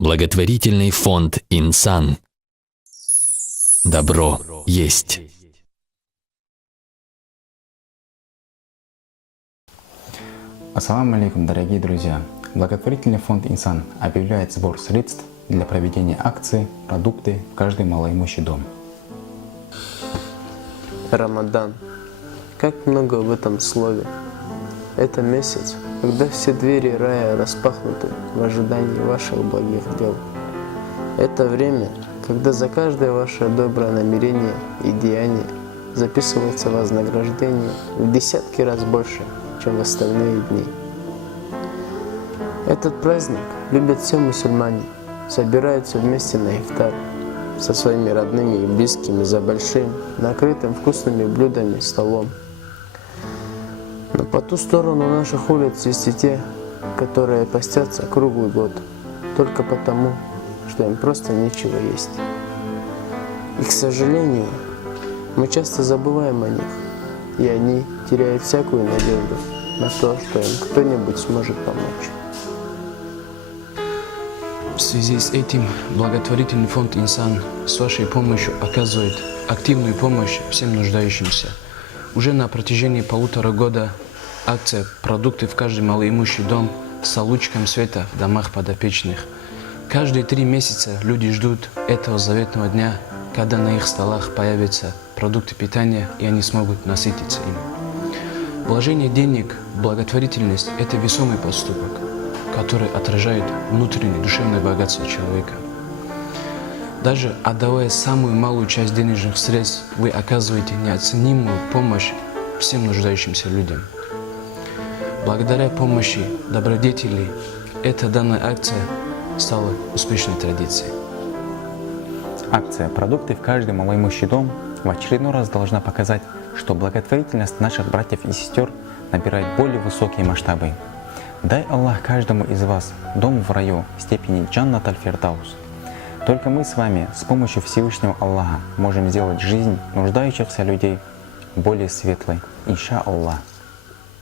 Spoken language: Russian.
Благотворительный фонд «Инсан». Добро есть. Ассаламу алейкум, дорогие друзья! Благотворительный фонд «Инсан» объявляет сбор средств для проведения акции «Продукты в каждый малоимущий дом». Рамадан. Как много в этом слове. Это месяц, когда все двери рая распахнуты в ожидании ваших благих дел. Это время, когда за каждое ваше доброе намерение и деяние записывается вознаграждение в десятки раз больше, чем в остальные дни. Этот праздник любят все мусульмане, собираются вместе на ифтар со своими родными и близкими за большим, накрытым вкусными блюдами столом. Но по ту сторону наших улиц есть и те, которые постятся круглый год, только потому, что им просто нечего есть. И, к сожалению, мы часто забываем о них, и они теряют всякую надежду на то, что им кто-нибудь сможет помочь. В связи с этим благотворительный фонд «Инсан» с вашей помощью оказывает активную помощь всем нуждающимся. Уже на протяжении 1,5 года акция «Продукты в каждый малоимущий дом» с лучиком света в домах подопечных. Каждые 3 месяца люди ждут этого заветного дня, когда на их столах появятся продукты питания, и они смогут насытиться им. Вложение денег в благотворительность – это весомый поступок, который отражает внутреннее душевное богатство человека. Даже отдавая самую малую часть денежных средств, вы оказываете неоценимую помощь всем нуждающимся людям. Благодаря помощи добродетелей, эта данная акция стала успешной традицией. Акция «Продукты в каждый малоимущий дом» в очередной раз должна показать, что благотворительность наших братьев и сестер набирает более высокие масштабы. Дай Аллах каждому из вас дом в раю степени Джаннат аль-Фирдаус. Только мы с вами с помощью Всевышнего Аллаха можем сделать жизнь нуждающихся людей более светлой, инша Аллах.